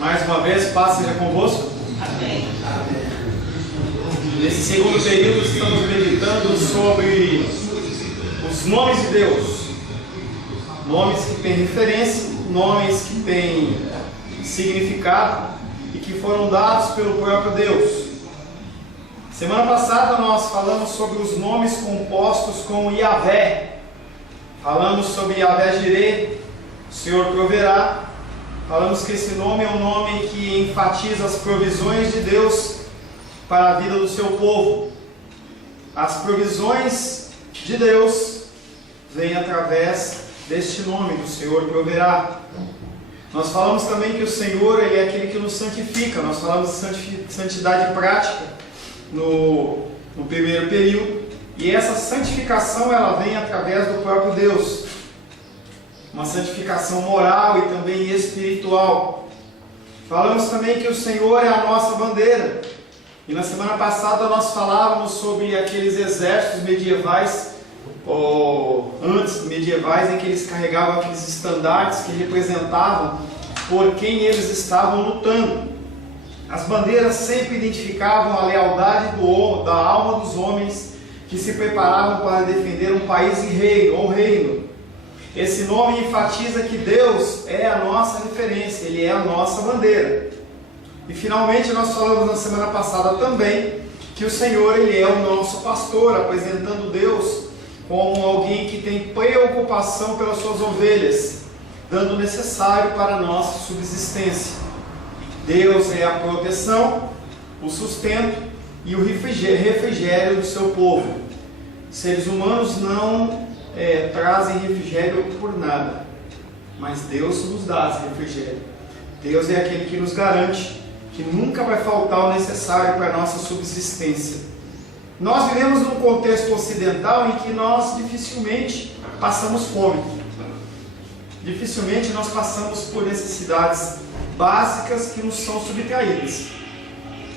Mais uma vez, paz seja convosco. Amém. Nesse segundo período, estamos meditando sobre os nomes de Deus. Nomes que têm referência, nomes que têm significado e que foram dados pelo próprio Deus. Semana passada nós falamos sobre os nomes compostos com Yahvé. Falamos sobre Yahvé Jireh, o Senhor proverá. Falamos que esse nome é um nome que enfatiza as provisões de Deus para a vida do seu povo. As provisões de Deus vêm através deste nome, do Senhor proverá. Nós falamos também que o Senhor ele é aquele que nos santifica. Nós falamos de santidade prática no primeiro período. E essa santificação ela vem através do próprio Deus. Uma santificação moral e também espiritual. Falamos também que o Senhor é a nossa bandeira. E na semana passada nós falávamos sobre aqueles exércitos medievais, ou antes medievais, em que eles carregavam aqueles estandartes que representavam por quem eles estavam lutando. As bandeiras sempre identificavam a lealdade da alma dos homens que se preparavam para defender um país e reino, ou reino. Esse nome enfatiza que Deus é a nossa referência, Ele é a nossa bandeira. E finalmente nós falamos na semana passada também que o Senhor Ele é o nosso pastor, apresentando Deus como alguém que tem preocupação pelas suas ovelhas, dando o necessário para a nossa subsistência. Deus é a proteção, o sustento e o refrigério do seu povo. Seres humanos não trazem refrigério por nada, mas Deus nos dá esse refrigério. Deus é aquele que nos garante que nunca vai faltar o necessário para a nossa subsistência. Nós vivemos num contexto ocidental em que nós dificilmente passamos fome. Dificilmente nós passamos por necessidades básicas que nos são subtraídas.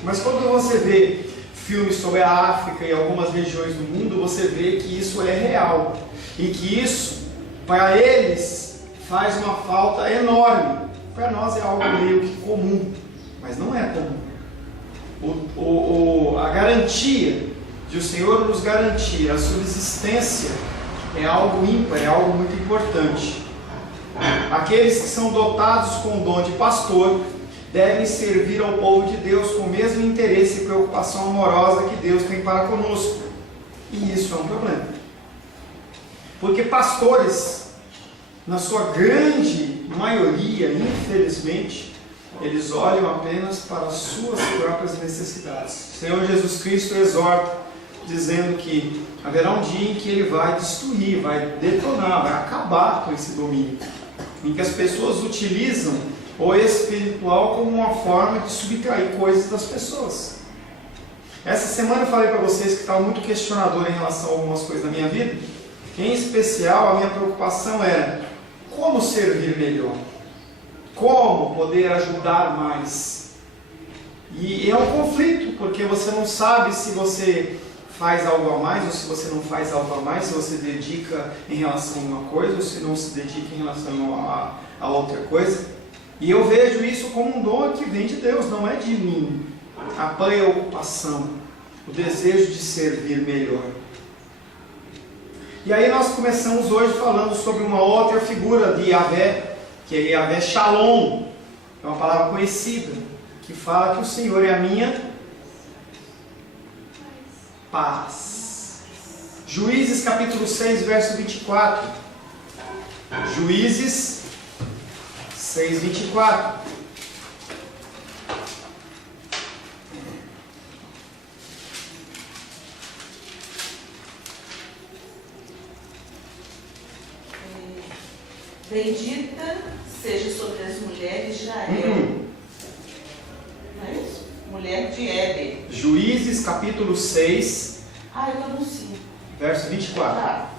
Mas quando você vê filmes sobre a África e algumas regiões do mundo, você vê que isso é real. E que isso, para eles, faz uma falta enorme. Para nós é algo meio que comum, mas não é comum. A garantia de o Senhor nos garantir a subsistência é algo ímpar, é algo muito importante. Aqueles que são dotados com o dom de pastor devem servir ao povo de Deus com o mesmo interesse e preocupação amorosa que Deus tem para conosco. E isso é um problema. Porque pastores, na sua grande maioria, infelizmente, eles olham apenas para as suas próprias necessidades. O Senhor Jesus Cristo exorta, dizendo que haverá um dia em que Ele vai destruir, vai detonar, vai acabar com esse domínio, em que as pessoas utilizam o espiritual como uma forma de subtrair coisas das pessoas. Essa semana eu falei para vocês que estava muito questionador em relação a algumas coisas da minha vida. Em especial, a minha preocupação era como servir melhor, como poder ajudar mais. E é um conflito, porque você não sabe se você faz algo a mais ou se você não faz algo a mais, se você dedica em relação a uma coisa ou se não se dedica em relação a outra coisa. E eu vejo isso como um dom que vem de Deus, não é de mim. A preocupação, o desejo de servir melhor. E aí nós começamos hoje falando sobre uma outra figura de Yahvé, que é Yahvé Shalom, é uma palavra conhecida, que fala que o Senhor é a minha paz. Juízes capítulo 6, verso 24. Juízes 6, 24. Bendita seja sobre as mulheres de Israel. Não é isso? Mulher de Éber. Juízes capítulo 6. Eu estou no 5. Verso 24. Tá.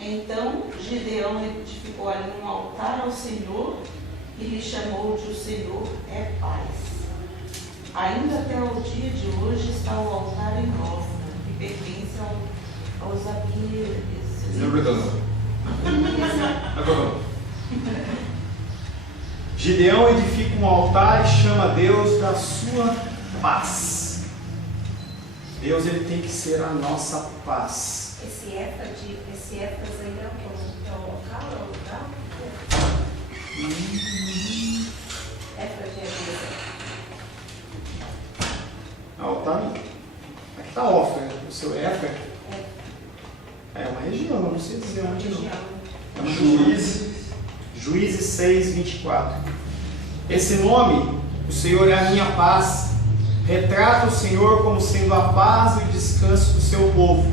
Então Gideão edificou ali um altar ao Senhor e lhe chamou de o Senhor é paz. Ainda até o dia de hoje está o altar em Ofra, que pertence aos Abíeses. Gideão edifica um altar e chama Deus da sua paz. Deus, ele tem que ser a nossa paz. Esse Éfras aí é o local, é o lugar? Éfras de igreja. Altar não. Aqui está Ofra, o seu Éfras. É uma região, não sei dizer onde não. É uma Juízes 6, 24. Esse nome, o Senhor é a minha paz, retrata o Senhor como sendo a paz e o descanso do seu povo.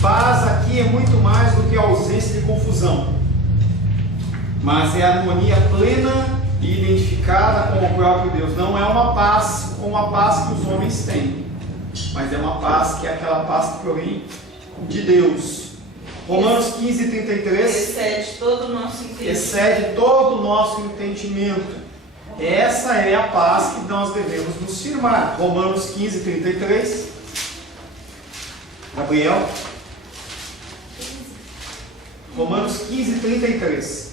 Paz aqui é muito mais do que a ausência de confusão, mas é a harmonia plena e identificada com o próprio Deus. Não é uma paz como a paz que os homens têm, mas é uma paz que é aquela paz que provém de Deus. Romanos 15, 33. Excede todo o nosso entendimento. Excede todo o nosso entendimento. Essa é a paz que nós devemos nos firmar. Romanos 15, 33. Gabriel. Romanos 15, 33.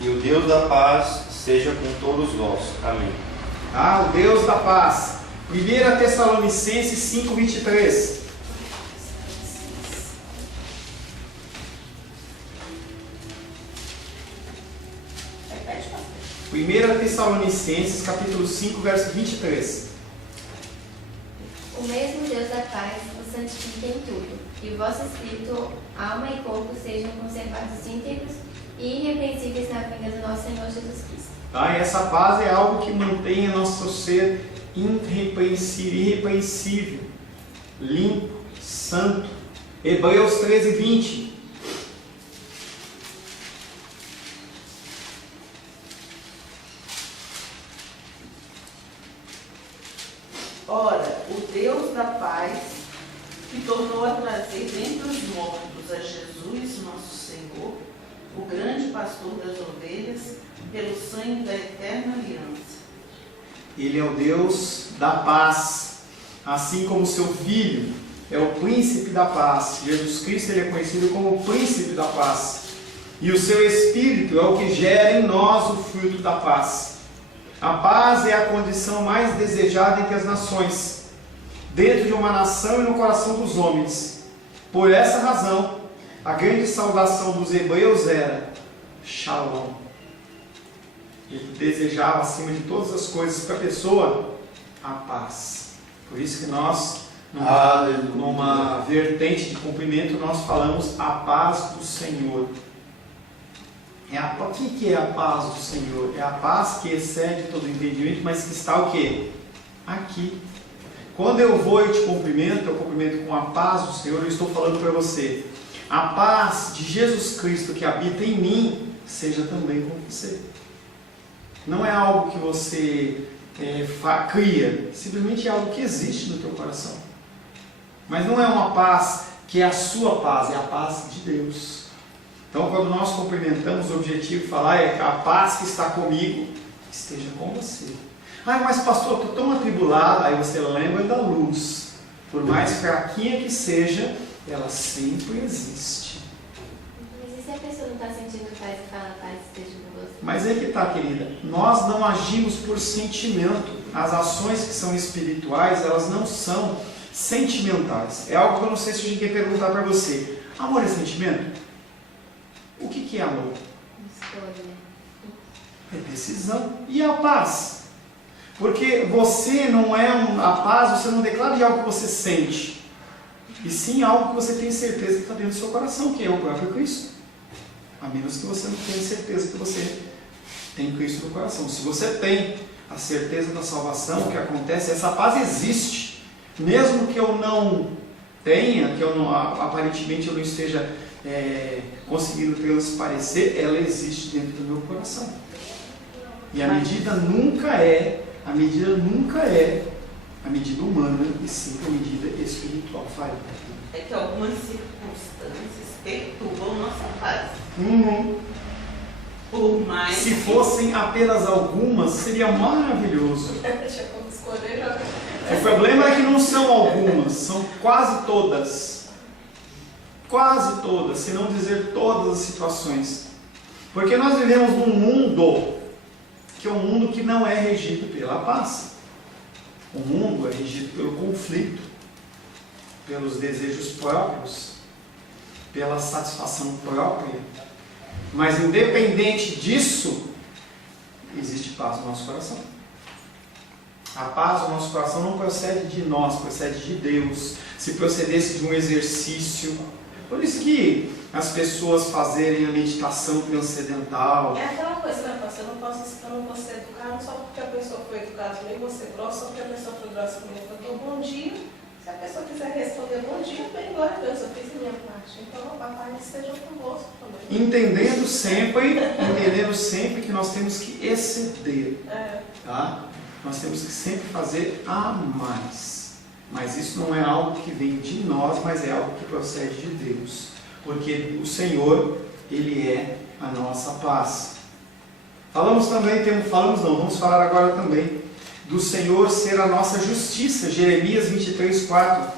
E o Deus da paz seja com todos vós. Amém. O Deus da paz. 1 Tessalonicenses 5, 23. Repete, pastor. 1 Tessalonicenses capítulo 5, verso 23. O mesmo Deus da paz os santifique em tudo, e o vosso espírito, alma e corpo sejam conservados íntegros e irrepreensíveis na vinda do nosso Senhor Jesus Cristo. E essa paz é algo que mantém o nosso ser irrepreensível, limpo, santo. Hebreus 13, 20. Ora, o Deus da paz, que tornou a trazer dentre os mortos a Jesus, nosso Senhor, o grande pastor das ovelhas, pelo sangue da eterna aliança. Ele é o Deus da paz, assim como seu Filho é o príncipe da paz. Jesus Cristo, ele é conhecido como o príncipe da paz. E o seu Espírito é o que gera em nós o fruto da paz. A paz é a condição mais desejada entre as nações, dentro de uma nação e no coração dos homens. Por essa razão, a grande saudação dos hebreus era Shalom. Ele desejava, acima de todas as coisas, para a pessoa, a paz. Por isso que nós, numa vertente de cumprimento, nós falamos a paz do Senhor. O que é a paz do Senhor? É a paz que excede todo entendimento, mas que está o quê? Aqui. Quando eu vou e te cumprimento, eu cumprimento com a paz do Senhor, eu estou falando para você. A paz de Jesus Cristo que habita em mim, seja também com você. Não é algo que você cria, simplesmente é algo que existe no teu coração. Mas não é uma paz que é a sua paz, é a paz de Deus. Então, quando nós cumprimentamos, o objetivo de falar é que a paz que está comigo esteja com você. Mas pastor, eu estou tão atribulado. Aí você lembra da luz. Por mais fraquinha que seja, ela sempre existe. Mas e se a pessoa não está sentindo paz e fala paz esteja com você? Mas é que está, querida. Nós não agimos por sentimento. As ações que são espirituais, elas não são sentimentais. É algo que eu não sei se eu cheguei a perguntar para você. Amor é sentimento? O que é amor? Escolha. É decisão. E a paz? Porque você não é a paz, você não declara de algo que você sente, e sim algo que você tem certeza que está dentro do seu coração, que é o próprio Cristo. A menos que você não tenha certeza que você tem Cristo no coração. Se você tem a certeza da salvação, o que acontece, essa paz existe. Mesmo que eu não tenha, que aparentemente eu não esteja conseguindo transparecer, ela existe dentro do meu coração. E a medida nunca é a medida humana, e sim a medida espiritual. É que algumas circunstâncias perturbam nossa paz. Por mais Se fossem apenas algumas, seria maravilhoso. Deixa como escolher já. O problema é que não são algumas, são quase todas. Quase todas, se não dizer todas as situações. Porque nós vivemos num mundo que é um mundo que não é regido pela paz. O mundo é regido pelo conflito, pelos desejos próprios, pela satisfação própria. Mas independente disso, existe paz no nosso coração. A paz no nosso coração não procede de nós, procede de Deus. Se procedesse de um exercício. Por isso que as pessoas fazerem a meditação transcendental. É aquela coisa, né, pastor? Eu não posso ser educado só porque a pessoa foi educada comigo, vou ser grossa só porque a pessoa foi grossa comigo. Eu dou bom dia. Se a pessoa quiser responder bom dia, bem, glória a Deus, eu fiz a minha parte. Então, o papai esteja convosco também. Entendendo sempre que nós temos que exceder. Tá? Nós temos que sempre fazer a mais. Mas isso não é algo que vem de nós, mas é algo que procede de Deus. Porque o Senhor, Ele é a nossa paz. Vamos falar agora também do Senhor ser a nossa justiça. Jeremias 23, 4.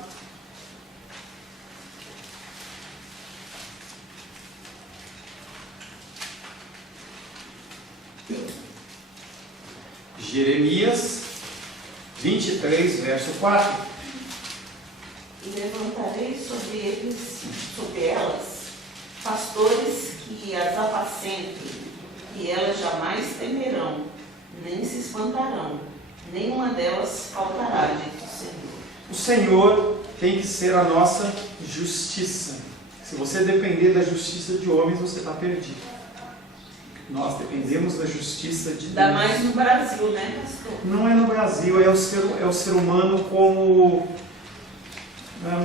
Jeremias 23, verso 4. E levantarei sobre elas, pastores que as apacentem, e elas jamais temerão, nem se espantarão, nenhuma delas faltará, diz o Senhor. O Senhor tem que ser a nossa justiça. Se você depender da justiça de homens, você está perdido. Nós dependemos da justiça de Deus. Ainda mais no Brasil, né, pastor? Não é no Brasil, é o ser humano como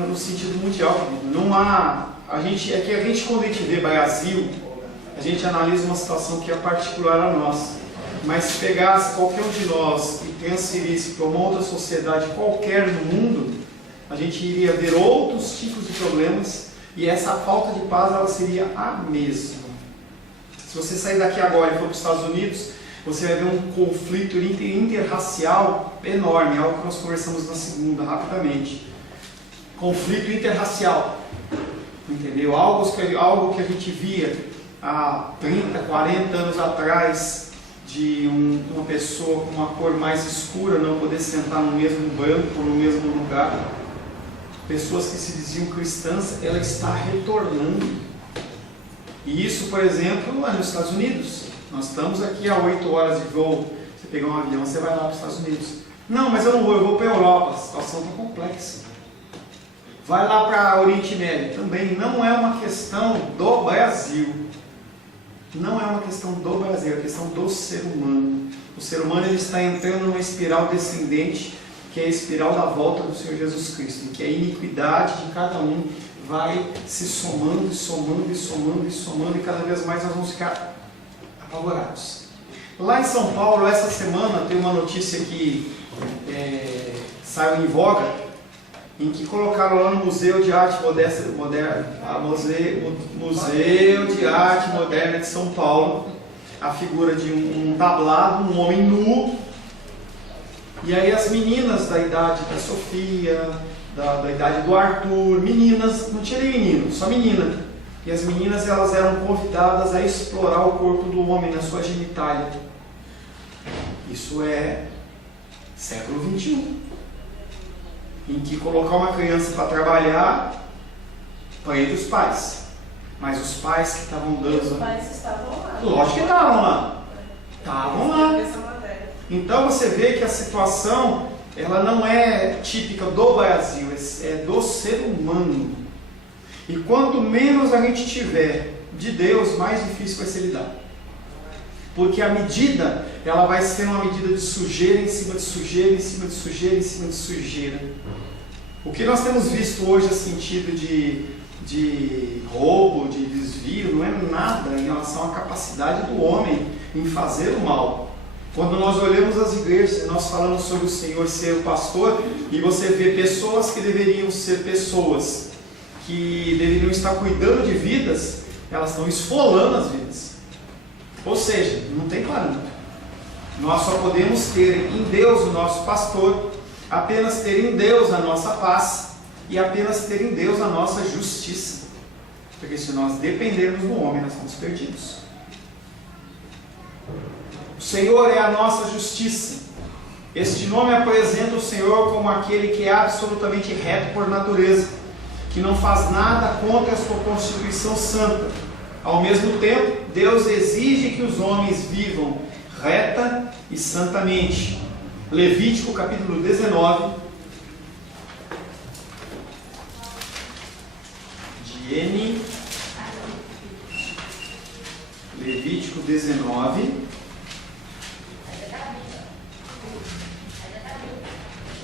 no sentido mundial. Não há. A gente quando a gente vê Brasil, a gente analisa uma situação que é particular a nós. Mas se pegasse qualquer um de nós e transferisse para uma outra sociedade qualquer no mundo, a gente iria ver outros tipos de problemas e essa falta de paz ela seria a mesma. Se você sair daqui agora e for para os Estados Unidos, você vai ver um conflito interracial enorme, algo que nós conversamos na segunda, rapidamente. Conflito interracial, entendeu? Algo que a gente via há 30, 40 anos atrás, de uma pessoa com uma cor mais escura não poder sentar no mesmo banco, no mesmo lugar. Pessoas que se diziam cristãs, ela está retornando. E isso, por exemplo, lá nos Estados Unidos. Nós estamos aqui a 8 horas de voo. Você pegar um avião, você vai lá para os Estados Unidos. Não, mas eu não vou, eu vou para a Europa. A situação está complexa. Vai lá para o Oriente Médio. Também não é uma questão do Brasil. Não é uma questão do Brasil, é uma questão do ser humano. O ser humano ele está entrando numa espiral descendente, que é a espiral da volta do Senhor Jesus Cristo, em que a iniquidade de cada um vai se somando, e cada vez mais nós vamos ficar apavorados. Lá em São Paulo, essa semana, tem uma notícia que saiu em voga, em que colocaram lá no Museu de Arte Museu de Arte Moderna de São Paulo, a figura de um tablado, um homem nu, e aí as meninas da idade da Sofia, da idade do Arthur, meninas, não tinha nem menino, só menina. E as meninas elas eram convidadas a explorar o corpo do homem na sua genitália. Isso é século XXI, em que colocar uma criança para trabalhar para os pais. Mas os pais que estavam dando... Os pais estavam lá. Lógico que estavam lá. Estavam lá. Então você vê que a situação ela não é típica do Brasil, é do ser humano. E quanto menos a gente tiver de Deus, mais difícil vai ser lidar. Porque a medida, ela vai ser uma medida de sujeira em cima de sujeira, em cima de sujeira, em cima de sujeira. O que nós temos visto hoje a sentido de roubo, de desvio, não é nada em relação à capacidade do homem em fazer o mal. Quando nós olhamos as igrejas, nós falamos sobre o Senhor ser o pastor, e você vê pessoas que deveriam ser pessoas que deveriam estar cuidando de vidas, elas estão esfolando as vidas. Ou seja, não tem parâmetro. Nós só podemos ter em Deus o nosso pastor, apenas ter em Deus a nossa paz e apenas ter em Deus a nossa justiça. Porque se nós dependermos do homem, nós estamos perdidos. O Senhor é a nossa justiça. Este nome apresenta o Senhor como aquele que é absolutamente reto por natureza, que não faz nada contra a sua constituição santa. Ao mesmo tempo, Deus exige que os homens vivam reta e santamente. Levítico capítulo 19, Levítico 19,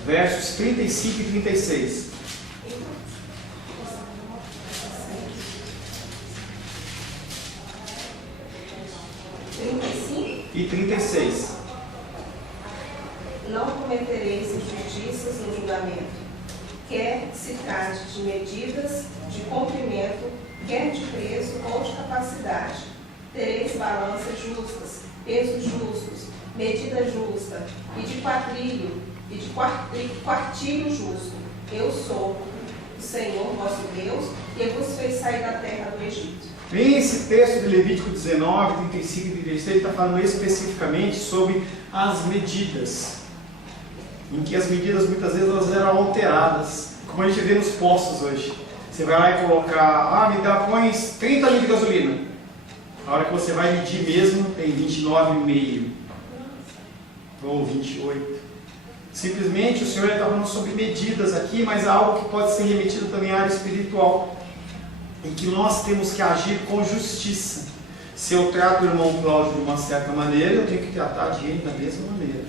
versos 35 e 36. E 36. Não cometereis injustiças no julgamento, quer se trate de medidas de comprimento, quer de peso ou de capacidade. Tereis balanças justas, pesos justos, medida justa, e de quadrilho, e de quartilho justo. Eu sou o Senhor vosso Deus, que vos fez sair da terra do Egito. Esse texto de Levítico 19, 35 e 36 está falando especificamente sobre as medidas, em que as medidas muitas vezes elas eram alteradas, como a gente vê nos postos hoje. Você vai lá e colocar, põe 30 litros de gasolina. A hora que você vai medir mesmo, tem 29,5 ou 28. Simplesmente o Senhor está falando sobre medidas aqui, mas algo que pode ser remetido também à área espiritual, em que nós temos que agir com justiça. Se eu trato o irmão Cláudio de uma certa maneira, eu tenho que tratar de ele da mesma maneira.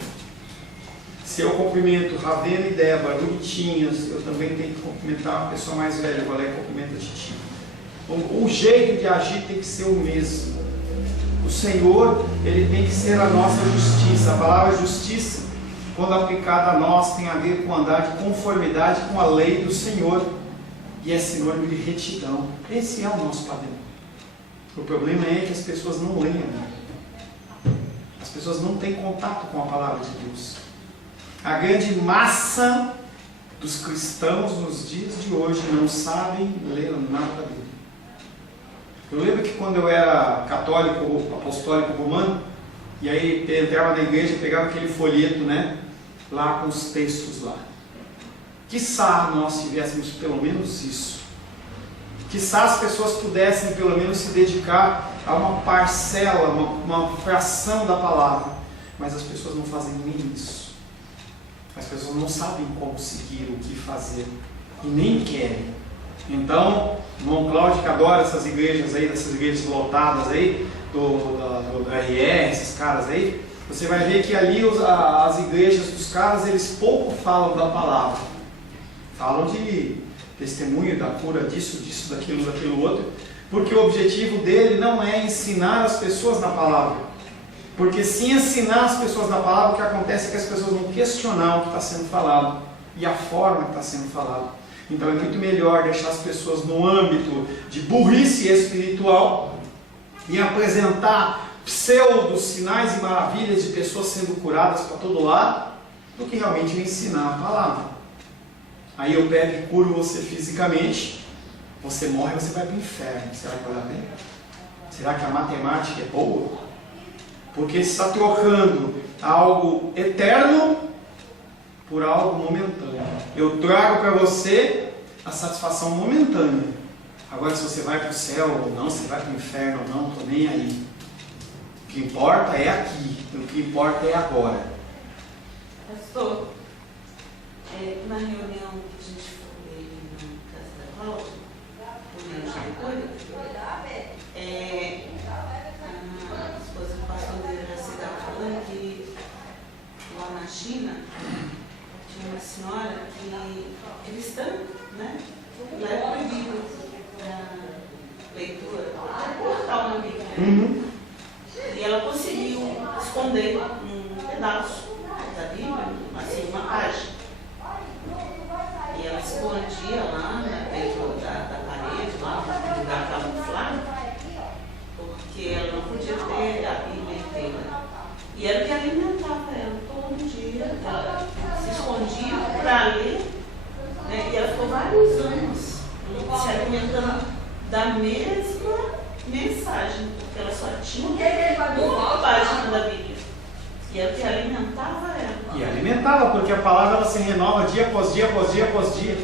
Se eu cumprimento Ravena e Débora, bonitinhas, eu também tenho que cumprimentar a pessoa mais velha, o Alé cumprimenta a Titi. O jeito de agir tem que ser o mesmo. O Senhor, Ele tem que ser a nossa justiça. A palavra justiça, quando aplicada a nós, tem a ver com andar de conformidade com a lei do Senhor. E é sinônimo de retidão. Esse é o nosso padrão. O problema é que as pessoas não leem a Bíblia. As pessoas não têm contato com a palavra de Deus. A grande massa dos cristãos nos dias de hoje não sabem ler nada da Bíblia. Eu lembro que quando eu era católico, apostólico romano, e aí entrava na igreja e pegava aquele folheto, né, lá com os textos lá. Quiçá nós tivéssemos pelo menos isso. Quiçá as pessoas pudessem pelo menos se dedicar a uma parcela, uma fração da palavra. Mas as pessoas não fazem nem isso. As pessoas não sabem como seguir, o que fazer. E nem querem. Então, o irmão Cláudio, que adora essas igrejas aí, dessas igrejas lotadas aí, do RR, esses caras aí, você vai ver que ali as igrejas dos caras, eles pouco falam da palavra. Falam de testemunho, da cura disso, daquilo outro, porque o objetivo dele não é ensinar as pessoas na palavra. Porque se ensinar as pessoas na palavra, o que acontece é que as pessoas vão questionar o que está sendo falado e a forma que está sendo falado. Então é muito melhor deixar as pessoas no âmbito de burrice espiritual e apresentar pseudos sinais e maravilhas de pessoas sendo curadas para todo lado, do que realmente ensinar a palavra. Aí eu pego e curo você fisicamente, você morre e você vai para o inferno. Será que vai dar bem? Será que a matemática é boa? Porque você está trocando algo eterno por algo momentâneo. Eu trago para você a satisfação momentânea. Agora, se você vai para o céu ou não, se vai para o inferno ou não, não estou nem aí. O que importa é aqui, o que importa é agora. Pastor, na reunião que a gente foi na casa da Cláudia, reunião de leitura, a esposa do pastor dele já se dá falando que lá na China tinha uma senhora que cristã, né? Lá é proibido a leitura, portal na Bíblia. E ela conseguiu esconder um pedaço da Bíblia, assim, uma página. E ela escondia lá dentro da parede, lá no lugar camuflado, porque ela não podia ter a Bíblia inteira. E era o que alimentava ela todo dia. Ela se escondia para ler, né? E ela ficou vários anos se alimentando da mesma mensagem, porque ela só tinha uma página da alimentava ela. E alimentava, porque a palavra ela se renova dia após dia, após dia, após dia.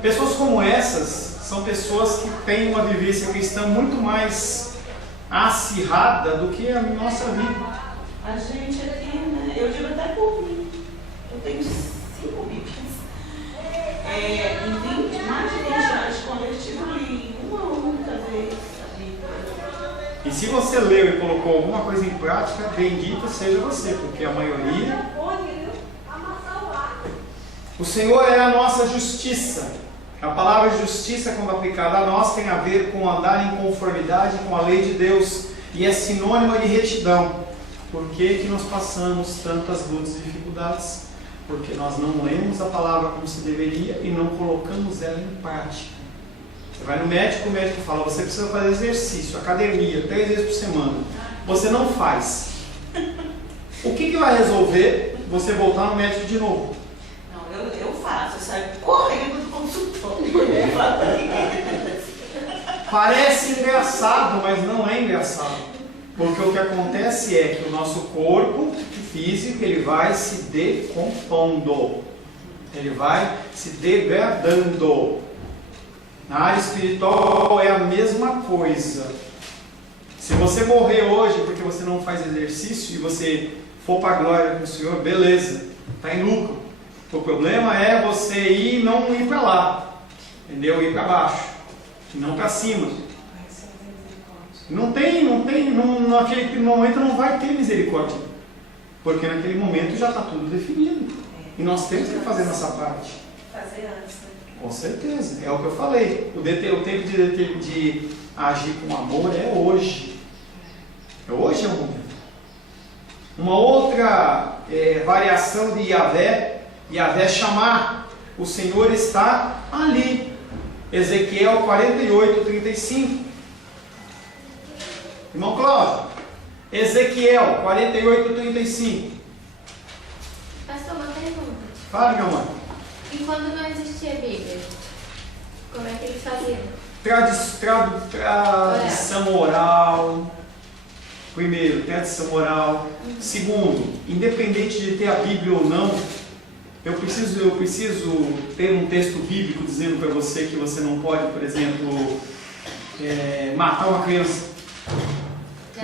Pessoas como essas são pessoas que têm uma vivência cristã muito mais acirrada do que a nossa vida. A gente aqui, né? Eu digo até por mim. Eu tenho 5 Bíblias. Em 20, mais de 20 anos convertido, eu li uma única vez a Bíblia. E se você leu e colocou alguma coisa em prática, bendito seja você, porque a maioria... O Senhor é a nossa justiça. A palavra justiça, quando aplicada a nós, tem a ver com andar em conformidade com a lei de Deus e é sinônimo de retidão. Por que nós passamos tantas lutas e dificuldades? Porque nós não lemos a palavra como se deveria e não colocamos ela em prática. Você vai no médico, o médico fala, você precisa fazer exercício, academia, 3 vezes por semana. Você não faz. O que vai resolver você voltar no médico de novo? Não, eu faço, eu saio correndo do consultório. Parece engraçado, mas não é engraçado. Porque o que acontece é que o nosso corpo físico ele vai se decompondo. Ele vai se degradando. Na área espiritual é a mesma coisa. Se você morrer hoje porque você não faz exercício e você for para a glória com o Senhor, beleza, está em lucro. O problema é você ir e não ir para lá. Entendeu? Ir para baixo, e não para cima. Naquele momento não vai ter misericórdia. Porque naquele momento já está tudo definido. E nós temos que fazer nossa parte. Fazer antes, né? Com certeza, é o que eu falei. O tempo de agir com amor é hoje. Hoje é o momento. Uma outra variação de Yahvé chamar. O Senhor está ali. Ezequiel 48, 35. Irmão Cláudio, Ezequiel 48, 35. Pastor, uma pergunta. Fala, meu amor. E quando não existia Bíblia, como é que eles faziam? Tradição oral. Primeiro, tradição oral. Segundo, independente de ter a Bíblia ou não, eu preciso ter um texto bíblico dizendo para você que você não pode, por exemplo, matar uma criança.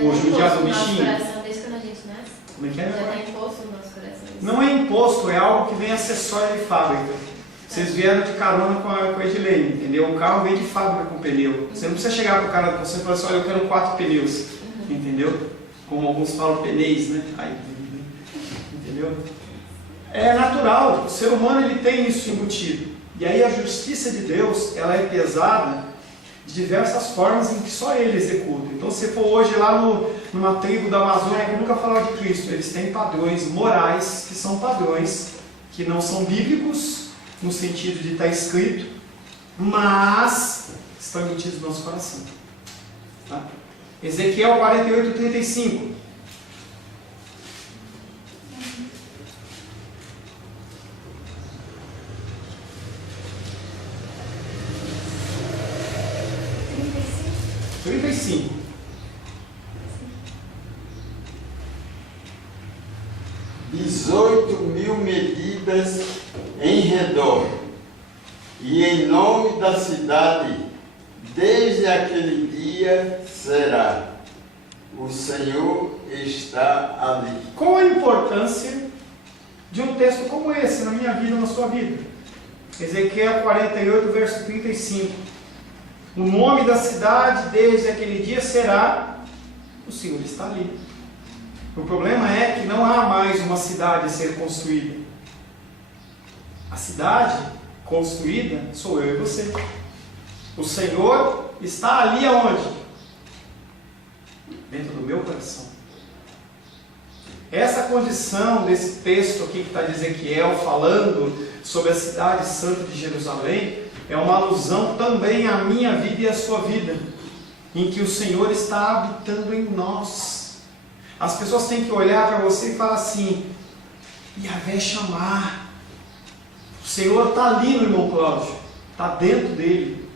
Ou judiar do bichinho. Desde quando a gente nasce? Como é que é? Já está imposto no nosso coração. Não é imposto, é algo que vem acessório de fábrica. Vocês vieram de carona com a Edilene, entendeu? O carro vem de fábrica com pneu. Você não precisa chegar para o cara você e falar assim, olha, eu quero 4 pneus. Entendeu? Como alguns falam, pneus, né? Aí, entendeu? É natural, o ser humano ele tem isso embutido. E aí a justiça de Deus, ela é pesada de diversas formas em que só Ele executa. Então se for hoje lá numa tribo da Amazônia que nunca falou de Cristo, eles têm padrões morais que são padrões que não são bíblicos, no sentido de estar escrito, mas estão embutidos no nosso coração. Tá? Ezequiel 48, 35. Em redor e em nome da cidade, desde aquele dia será: o Senhor está ali. Qual a importância de um texto como esse na minha vida, na sua vida? Ezequiel 48, verso 35. O nome da cidade desde aquele dia será: o Senhor está ali. O problema é que não há mais uma cidade a ser construída. A cidade construída sou eu e você. O Senhor está ali aonde? Dentro do meu coração. Essa condição desse texto aqui que está de Ezequiel falando sobre a cidade santa de Jerusalém é uma alusão também à minha vida e à sua vida, em que o Senhor está habitando em nós. As pessoas têm que olhar para você e falar assim: Yahvé chamar. O Senhor está ali no irmão Cláudio, está dentro dele.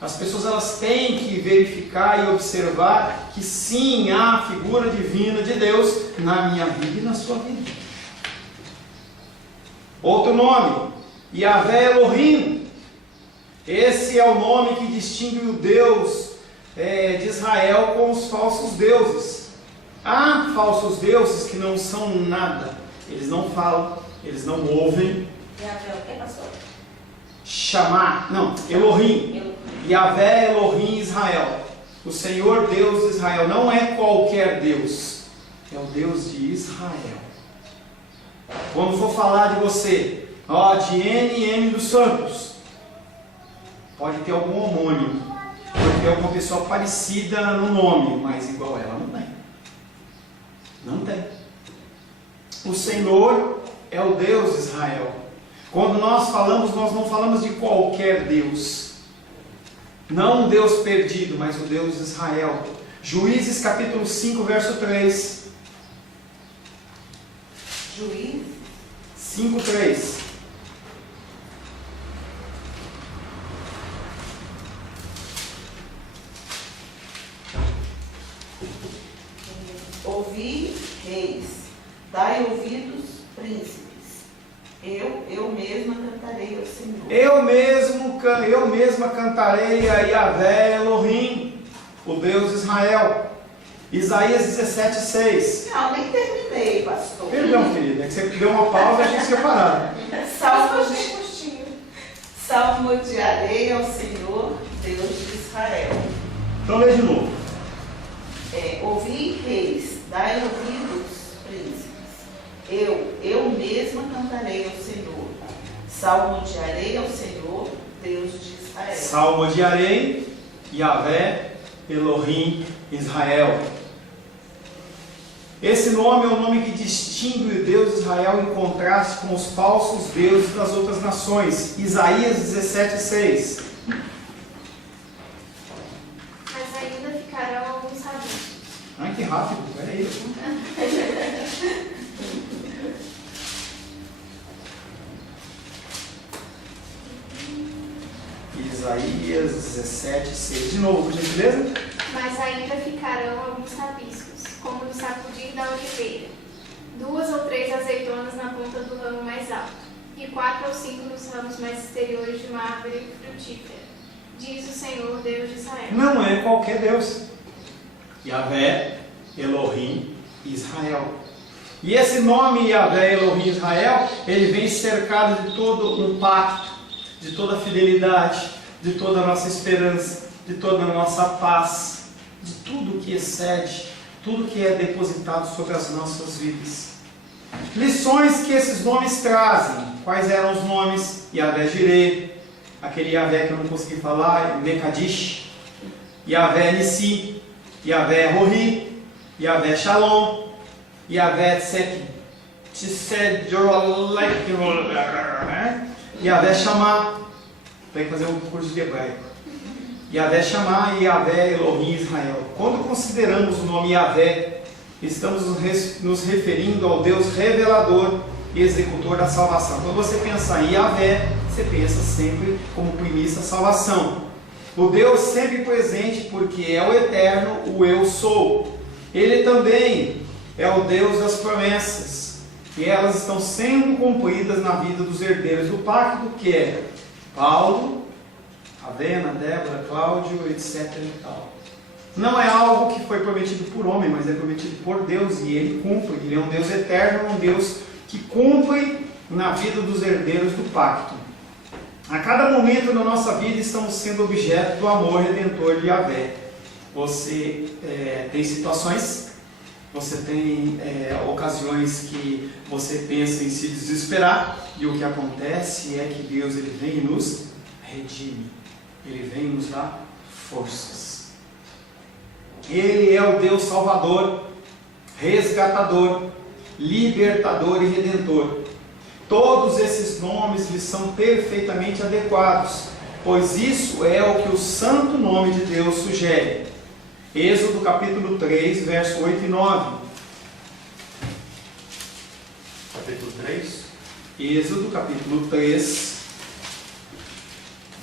As pessoas elas têm que verificar e observar que sim, há a figura divina de Deus na minha vida e na sua vida. Outro nome, Yahvé Elohim. Esse é o nome que distingue o Deus de Israel com os falsos deuses. Há falsos deuses que não são nada. Eles não falam, eles não ouvem. Yahvé o que, pastor? Chamar, não, Elohim. Yahvé Elohim Israel. O Senhor Deus de Israel não é qualquer Deus, é o Deus de Israel. Quando for falar de você, de NM dos Santos, pode ter algum homônimo, pode ter alguma pessoa parecida no nome, mas igual ela não tem. Não tem. O Senhor é o Deus de Israel. Quando nós falamos, nós não falamos de qualquer Deus. Não um Deus perdido, mas o Deus de Israel. Juízes capítulo 5, verso 3. Juízes 5, 3. Ouvi, reis, dai ouvidos, príncipes. Eu mesma cantarei ao Senhor. Eu mesma cantarei a Yahvé Elohim, o Deus de Israel. Isaías 17, 6. Não, nem terminei, pastor. Perdão, querida, é que você deu uma pausa e achei que você ia parar. Salmodiarei ao Senhor, Deus de Israel. Então lê de novo. Ouvi, reis, dai ouvidos, príncipes. Eu mesma cantarei ao Senhor. Salmodiarei ao Senhor, Deus de Israel. Salmodiarei, Yahvé Elohim Israel. Esse nome é o nome que distingue o Deus de Israel em contraste com os falsos deuses das outras nações. Isaías 17, 6. Mas ainda ficarão alguns rabiscos. Ai, que rápido, peraí. Isaías 17, 6. De novo, por gentileza. Mas ainda ficarão alguns rabiscos, como no sacudir da oliveira, 2 ou 3 azeitonas na ponta do ramo mais alto, e 4 ou 5 nos ramos mais exteriores de uma árvore frutífera, diz o Senhor Deus de Israel. Não é qualquer Deus. Yahvé Elohim Israel. E esse nome Yahvé Elohim Israel, ele vem cercado de todo um pacto, de toda fidelidade, de toda a nossa esperança, de toda a nossa paz, de tudo que excede, tudo que é depositado sobre as nossas vidas. Lições que esses nomes trazem. Quais eram os nomes? Yahvé Jireh, aquele Yahvé que eu não consegui falar, Mekadish, Yahvé Nissi, Yahvé Rohi, Yahvé Shalom, Yahvé Tsedorolek, Yahvé Shammah. Tem que fazer um curso de hebraico. Yahvé Shammah e Yahvé Elohim Israel. Quando consideramos o nome Yahvé, estamos nos referindo ao Deus revelador e executor da salvação. Quando você pensar em Yahvé, você pensa sempre como premissa a salvação. O Deus sempre presente, porque é o eterno, o eu sou. Ele também é o Deus das promessas, e elas estão sendo cumpridas na vida dos herdeiros do pacto, que é Paulo, Avena, Débora, Cláudio, etc. e tal. Não é algo que foi prometido por homem, mas é prometido por Deus, e Ele cumpre. Ele é um Deus eterno, um Deus que cumpre na vida dos herdeiros do pacto. A cada momento da nossa vida estamos sendo objeto do amor redentor de Yahvé. Você tem situações, você tem ocasiões que você pensa em se desesperar, e o que acontece é que Deus ele vem e nos redime, Ele vem nos dar forças. Ele é o Deus salvador, resgatador, libertador e redentor. Todos esses nomes lhes são perfeitamente adequados, pois isso é o que o santo nome de Deus sugere. Êxodo capítulo 3, verso 8 e 9. Capítulo 3. Êxodo capítulo 3,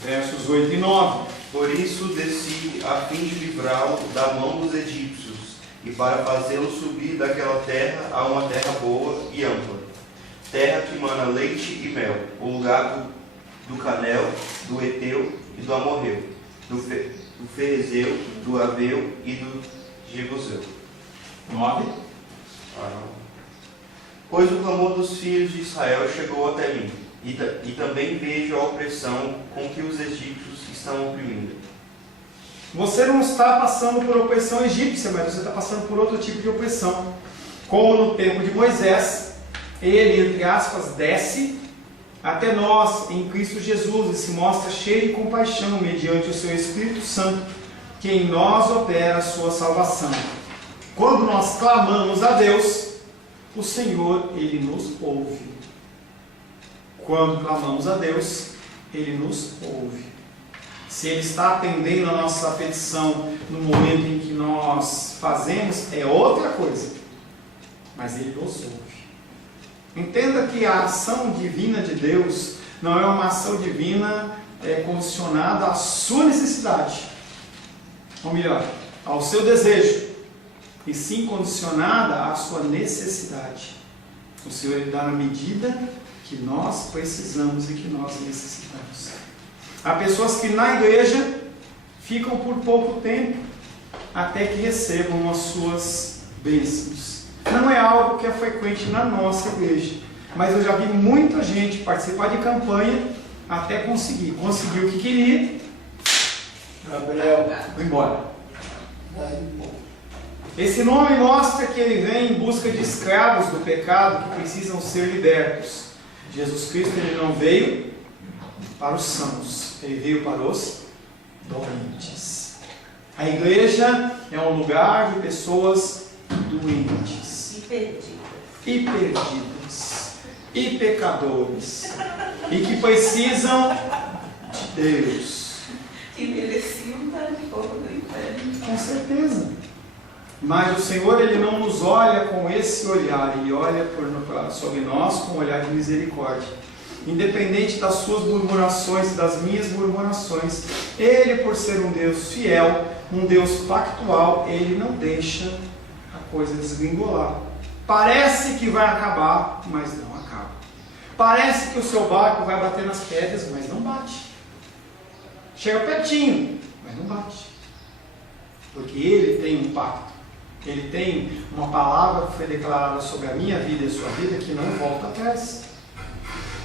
versos 8 e 9. Por isso desci a fim de livrá-lo da mão dos egípcios, e para fazê-lo subir daquela terra a uma terra boa e ampla, terra que mana leite e mel, o lugar do Canel, do Eteu e do Amorreu, do Ferezeu, do Aveu e do Jebuseu. 9. Pois o clamor dos filhos de Israel chegou até mim, e também vejo a opressão com que os egípcios estão oprimindo. Você não está passando por opressão egípcia, mas você está passando por outro tipo de opressão. Como no tempo de Moisés, ele, entre aspas, desce até nós em Cristo Jesus e se mostra cheio de compaixão mediante o seu Espírito Santo, que em nós opera a sua salvação. Quando nós clamamos a Deus, o Senhor, Ele nos ouve. Quando clamamos a Deus, Ele nos ouve. Se Ele está atendendo a nossa petição no momento em que nós fazemos, é outra coisa. Mas Ele nos ouve. Entenda que a ação divina de Deus não é uma ação divina condicionada à sua necessidade. Ou melhor, ao seu desejo. E sim condicionada à sua necessidade. O Senhor Ele dá na medida que nós precisamos e que nós necessitamos. Há pessoas que na igreja ficam por pouco tempo até que recebam as suas bênçãos. Não é algo que é frequente na nossa igreja, mas eu já vi muita gente participar de campanha até conseguir. Conseguiu o que queria, Gabriel, foi embora. daí um pouco. Esse nome mostra que ele vem em busca de escravos do pecado que precisam ser libertos. Jesus Cristo ele não veio para os sãos, ele veio para os doentes. A igreja é um lugar de pessoas doentes, e perdidas, e pecadores, e que precisam de Deus. Que mereciam estar no fogo do inferno. Com certeza. Mas o Senhor ele não nos olha com esse olhar, Ele olha sobre nós com um olhar de misericórdia. Independente das suas murmurações, das minhas murmurações, Ele, por ser um Deus fiel, um Deus pactual, Ele não deixa a coisa desgringolar. Parece que vai acabar, mas não acaba. Parece que o seu barco vai bater nas pedras, mas não bate. Chega pertinho, mas não bate. Porque Ele tem um pacto. Ele tem uma palavra que foi declarada sobre a minha vida e a sua vida que não volta atrás.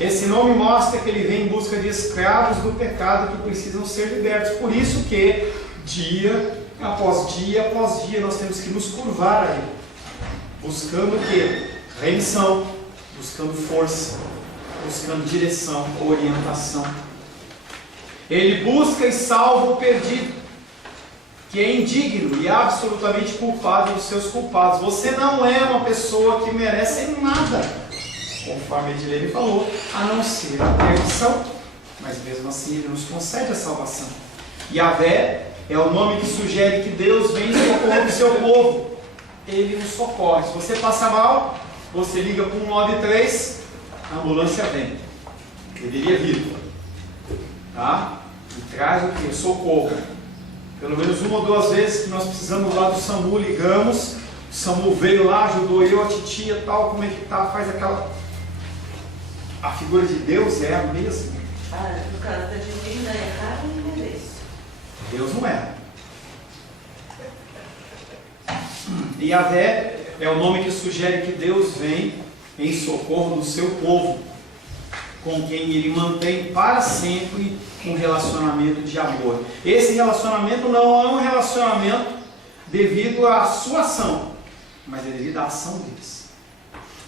Esse nome mostra que ele vem em busca de escravos do pecado que precisam ser libertos. Por isso que dia após dia nós temos que nos curvar a Ele. Buscando o quê? Remissão, buscando força, buscando direção, orientação. Ele busca e salva o perdido, que é indigno e absolutamente culpado dos seus culpados. Você não é uma pessoa que merece nada, conforme Edilene falou, a não ser a perdição. Mas mesmo assim Ele nos concede a salvação. Yahvé é o nome que sugere que Deus vem em socorro do seu povo. Ele nos socorre. Se você passa mal, você liga para 193, a ambulância vem. Deveria vir. Tá? E traz o que? Socorro. Pelo menos uma ou duas vezes que nós precisamos lá do SAMU, ligamos, o SAMU veio lá, ajudou eu, a titia, tal, como é que tá, faz aquela... A figura de Deus é a mesma. No caso da divina é errado, não merece. Deus não é. Yahvé é o nome que sugere que Deus vem em socorro do seu povo, com quem Ele mantém para sempre um relacionamento de amor. Esse relacionamento não é um relacionamento devido à sua ação, mas é devido à ação deles.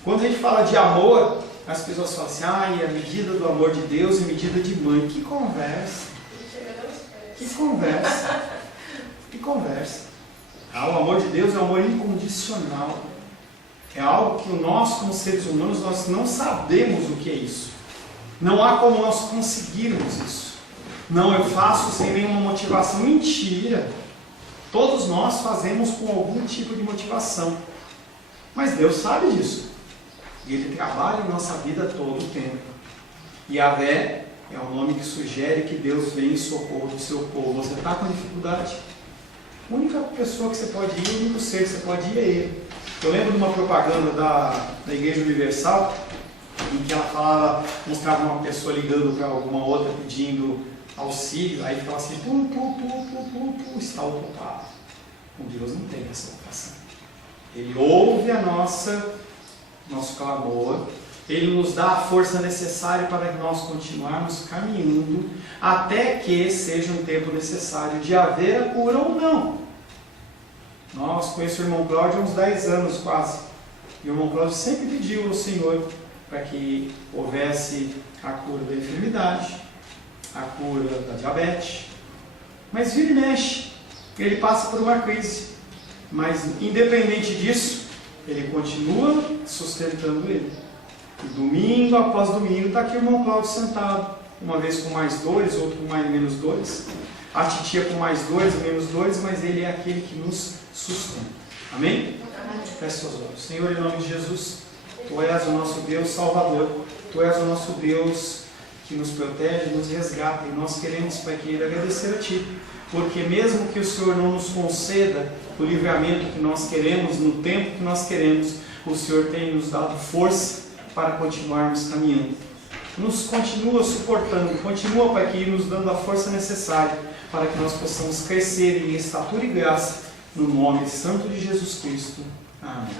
Quando a gente fala de amor, as pessoas falam assim, a medida do amor de Deus é medida de mãe. Que conversa! Que conversa! Que conversa! O amor de Deus é um amor incondicional. É algo que nós, como seres humanos, nós não sabemos o que é isso. Não há como nós conseguirmos isso. Não, eu faço sem nenhuma motivação. Mentira! Todos nós fazemos com algum tipo de motivação. Mas Deus sabe disso. E Ele trabalha em nossa vida todo o tempo. Yahvé É um nome que sugere que Deus vem em socorro do seu povo. Você está com dificuldade? A única pessoa que você pode ir, o único ser que você pode ir é Ele. Eu lembro de uma propaganda da Igreja Universal, em que ela falava, mostrava uma pessoa ligando para alguma outra pedindo auxílio, aí ficava assim, está ocupado. Com Deus não tem essa ocupação. Ele ouve nosso clamor, Ele nos dá a força necessária para que nós continuarmos caminhando até que seja um tempo necessário de haver a cura ou não. Nós conhecemos o irmão Cláudio há uns 10 anos quase. E o irmão Cláudio sempre pediu ao Senhor para que houvesse a cura da enfermidade, a cura da diabetes. Mas vira e mexe, ele passa por uma crise. Mas independente disso, ele continua sustentando ele. E domingo após domingo está aqui o irmão Cláudio sentado, uma vez com mais dores, outro com menos dores, a titia com mais dores, menos dores, mas ele é aquele que nos sustenta. Amém? Feche seus olhos. Senhor, em nome de Jesus, Tu és o nosso Deus Salvador, Tu és o nosso Deus que nos protege, nos resgata, e nós queremos, Pai querido, agradecer a Ti, porque mesmo que o Senhor não nos conceda o livramento que nós queremos, no tempo que nós queremos, o Senhor tem nos dado força para continuarmos caminhando. Nos continua suportando, continua, Pai querido, nos dando a força necessária para que nós possamos crescer em estatura e graça, no nome santo de Jesus Cristo. Amém.